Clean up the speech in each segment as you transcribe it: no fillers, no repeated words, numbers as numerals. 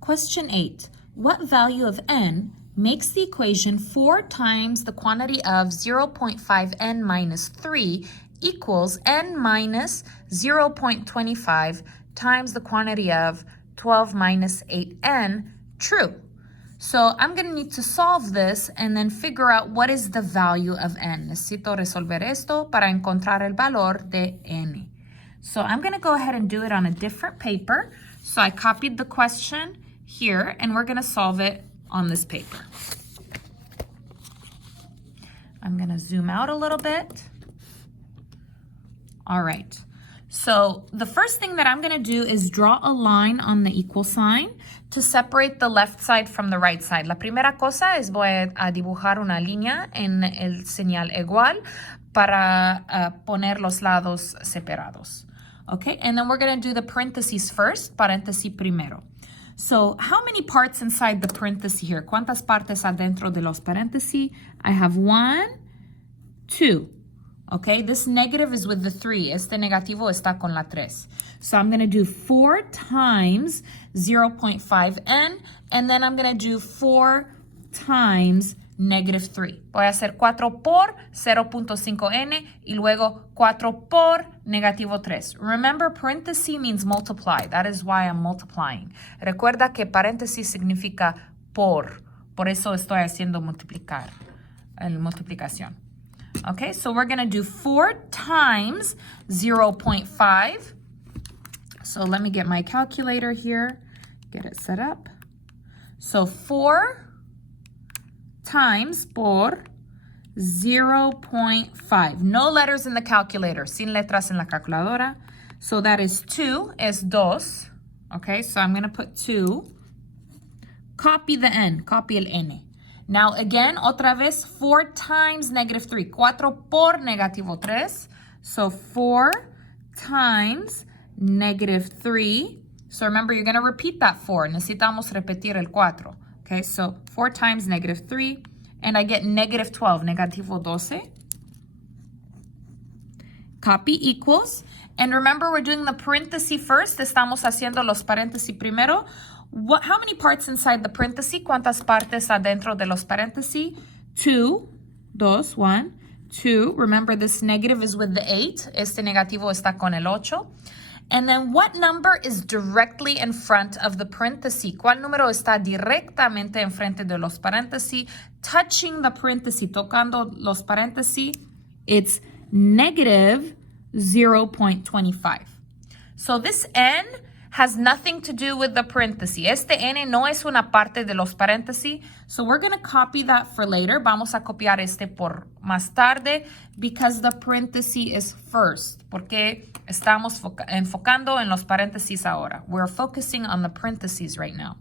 Question 8. What value of n makes the equation 4 times the quantity of 0.5n minus 3 equals n minus 0.25 times the quantity of 12 minus 8n true? So I'm going to need to solve this and then figure out what is the value of n. Necesito resolver esto para encontrar el valor de n. So I'm going to go ahead and do it on a different paper. So I copied the question here, and we're going to solve it on this paper. I'm going to zoom out a little bit. All right. So the first thing that I'm going to do is draw a line on the equal sign to separate the left side from the right side. La primera cosa es voy a dibujar una línea en el señal igual para poner los lados separados. Okay, and then we're going to do the parentheses first, paréntesis primero. So how many parts inside the parenthesis here? ¿Cuántas partes adentro de los paréntesis? I have 1, 2. Okay, this negative is with the 3. Este negativo está con la 3. So I'm going to do 4 times 0.5n, and then I'm going to do 4 times negative 3. Voy a hacer 4 por 0.5n y luego 4 por negativo 3. Remember, parenthesis means multiply. That is why I'm multiplying. Recuerda que paréntesis significa por. Por eso estoy haciendo multiplicar. Multiplicación. Okay, so we're going to do 4 times 0.5. So let me get my calculator here, get it set up. So 4 times por 0.5. No letters in the calculator, sin letras en la calculadora. So that is 2, es 2. Okay, so I'm going to put 2. Copy the n, copy el n. Now again, otra vez, 4 times negative 3. 4 por negativo 3. So 4 times negative 3. So remember, you're going to repeat that 4. Necesitamos repetir el 4. Okay, so 4 times negative 3. And I get negative 12, negativo 12. Copy equals. And remember, we're doing the paréntesis first. Estamos haciendo los paréntesis primero. How many parts inside the paréntesis? ¿Cuántas partes adentro de los paréntesis? 2, 1, 2. Remember, this negative is with the 8. Este negativo está con el 8. And then what number is directly in front of the paréntesis? ¿Cuál número está directamente enfrente de los paréntesis? Touching the paréntesis, tocando los paréntesis, it's negative 0.25. So this n has nothing to do with the paréntesis. Este n no es una parte de los paréntesis. So we're going to copy that for later. Vamos a copiar este por más tarde because the paréntesis is first. Porque estamos enfocando en los paréntesis ahora. We're focusing on the parentheses right now.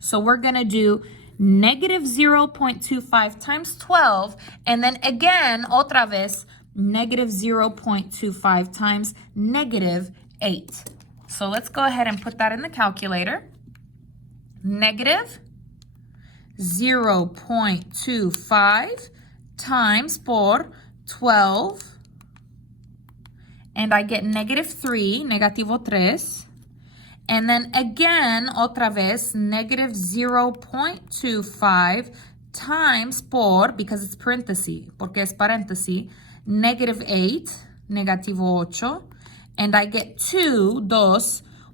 So we're going to do negative 0.25 times 12. And then again, otra vez, negative 0.25 times negative 8. So let's go ahead and put that in the calculator. Negative 0.25 times por 12. And I get negative 3, negativo 3. And then again, otra vez, negative 0.25 times por, because it's paréntesis, porque es paréntesis, negative 8, negativo 8. And I get 2.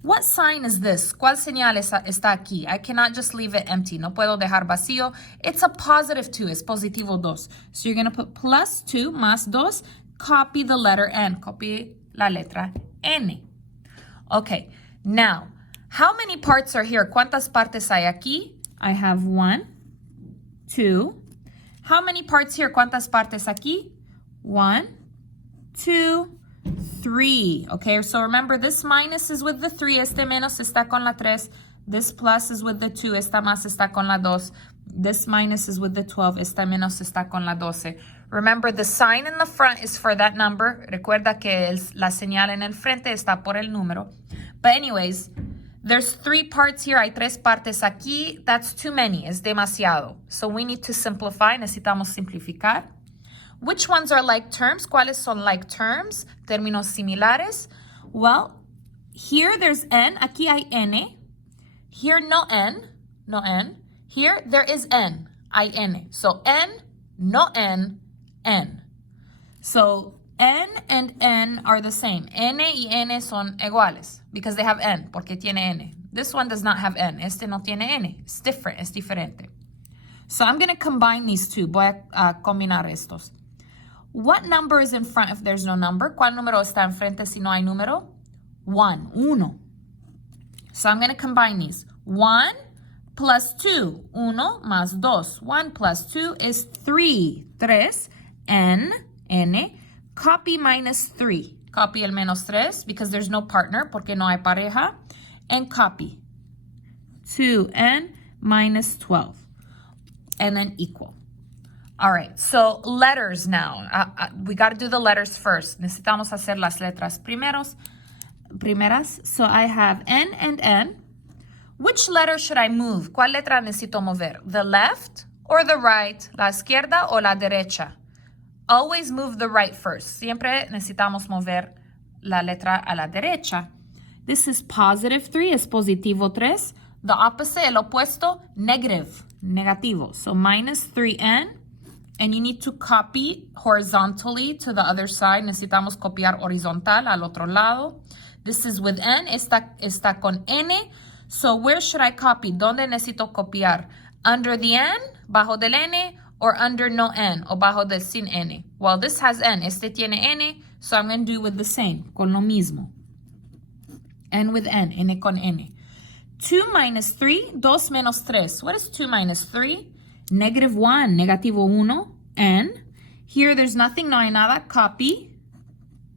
What sign is this? ¿Cuál señal está aquí? I cannot just leave it empty. No puedo dejar vacío. It's a positive 2. Es positivo 2. So you're going to put plus 2, más 2. Copy the letter N. Copy la letra N. Okay. Now, how many parts are here? ¿Cuántas partes hay aquí? I have 1, 2. How many parts here? ¿Cuántas partes aquí? 1, 2, 3. Okay, so remember, this minus is with the 3. Este menos está con la 3. This plus is with the 2. Esta más está con la 2. This minus is with the 12. Esta menos está con la 12. Remember, the sign in the front is for that number. Recuerda que la señal en el frente está por el número. But anyways, there's 3 parts here. Hay 3 partes aquí. That's too many. Es demasiado. So we need to simplify. Necesitamos simplificar. Which ones are like terms? ¿Cuáles son like terms? Términos similares. Well, here there's n. Aquí hay n. Here, no N. Here, there is N, I-N. So N, no N, N. So N and N are the same. N y N son iguales because they have N, porque tiene N. This one does not have N. Este no tiene N. It's different, es diferente. So I'm going to combine these two. Voy a combinar estos. What number is in front if there's no number? ¿Cuál número está enfrente si no hay número? 1, uno. So I'm going to combine these. 1 plus 2, 1 más 2. 1 plus 2 is 3. 3, N, copy minus 3. Copy el menos 3 because there's no partner, porque no hay pareja. And copy. 2N minus 12. And then equal. All right, so letters now. We got to do the letters first. Necesitamos hacer las letras primeras. So I have N and N. Which letter should I move? ¿Cuál letra necesito mover? The left or the right? La izquierda o la derecha? Always move the right first. Siempre necesitamos mover la letra a la derecha. This is positive 3, es positivo 3. The opposite, el opuesto, negative, negativo. So minus 3N. And you need to copy horizontally to the other side. Necesitamos copiar horizontal al otro lado. This is with N. Está con N. So where should I copy? ¿Dónde necesito copiar? Under the N, bajo del N, or under no N, o bajo del sin N? Well, this has N. Este tiene N, so I'm going to do with the same, con lo mismo. N with N, N con N. 2 minus 3, 2 menos 3. What is 2 minus 3? Negative 1, negativo 1, N. Here there's nothing, no hay nada, copy.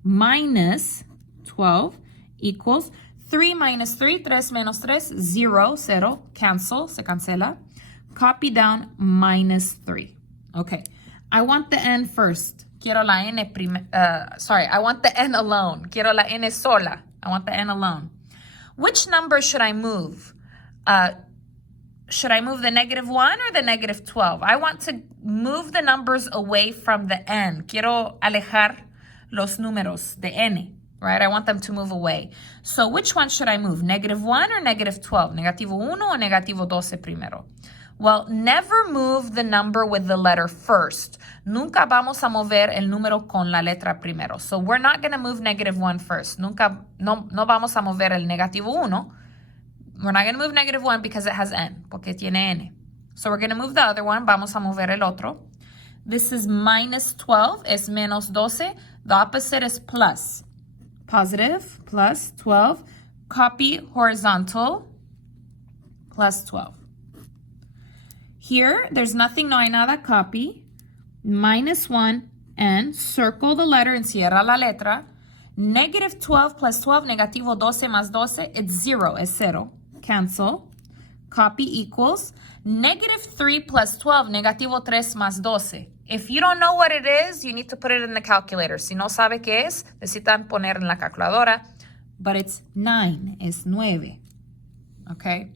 Minus 12 equals 3 minus 3, 3 menos 3, 0, 0, cancel, se cancela. Copy down minus 3. Okay, I want the N first. Quiero la N I want the N alone. Quiero la N sola. I want the N alone. Which number should I move? Should I move the negative 1 or the negative 12? I want to move the numbers away from the N. Quiero alejar los números de N, right? I want them to move away. So which one should I move? Negative 1 or negative 12? Negativo 1 o negativo 12 primero? Well, never move the number with the letter first. Nunca vamos a mover el número con la letra primero. So we're not going to move negative 1 first. No vamos a mover el negativo 1. We're not going to move negative 1 because it has N, porque tiene N. So we're going to move the other one. Vamos a mover el otro. This is minus 12. Es menos 12. The opposite is plus. Positive, plus 12. Copy horizontal, plus 12. Here, there's nothing, no hay nada, copy. Minus 1, and circle the letter and cierra la letra. Negative 12 plus 12, negativo 12 más 12, it's 0, es 0. Cancel. Copy equals. Negative 3 plus 12, negativo 3 más 12. If you don't know what it is, you need to put it in the calculator. Si no sabe qué es, necesitan poner en la calculadora. But it's 9, es 9. Okay?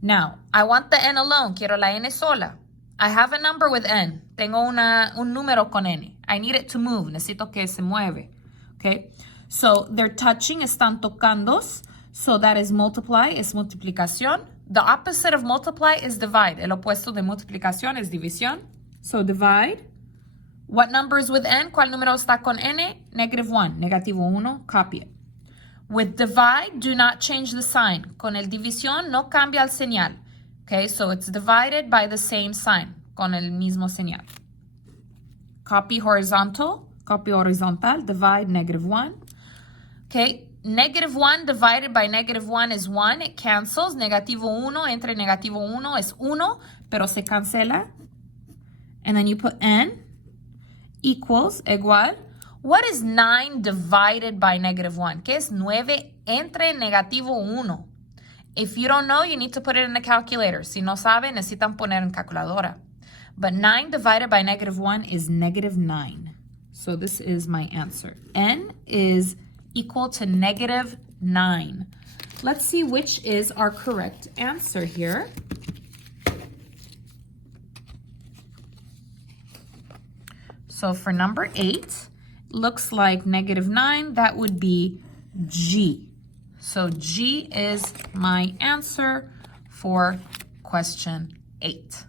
Now, I want the N alone. Quiero la N sola. I have a number with N. Tengo un número con N. I need it to move. Necesito que se mueve. Okay? So, they're touching, están tocando. So, that is multiply, es multiplicación. The opposite of multiply is divide. El opuesto de multiplicación es división. So, divide. What number is with N? ¿Cuál número está con N? Negative 1. Negativo 1. Copy it. With divide, do not change the sign. Con el división, no cambia el señal. Okay, so it's divided by the same sign. Con el mismo señal. Copy horizontal. Copy horizontal. Divide negative 1. Okay, negative 1 divided by negative 1 is 1. It cancels. Negativo 1 entre negativo 1 es 1, pero se cancela. And then you put N equals, igual. What is 9 divided by negative 1? ¿Qué es 9 entre negativo 1? If you don't know, you need to put it in the calculator. Si no sabe, necesitan poner en calculadora. But 9 divided by negative 1 is negative 9. So this is my answer. N is equal to negative 9. Let's see which is our correct answer here. So for number 8, looks like negative 9. That would be G. So G is my answer for question 8.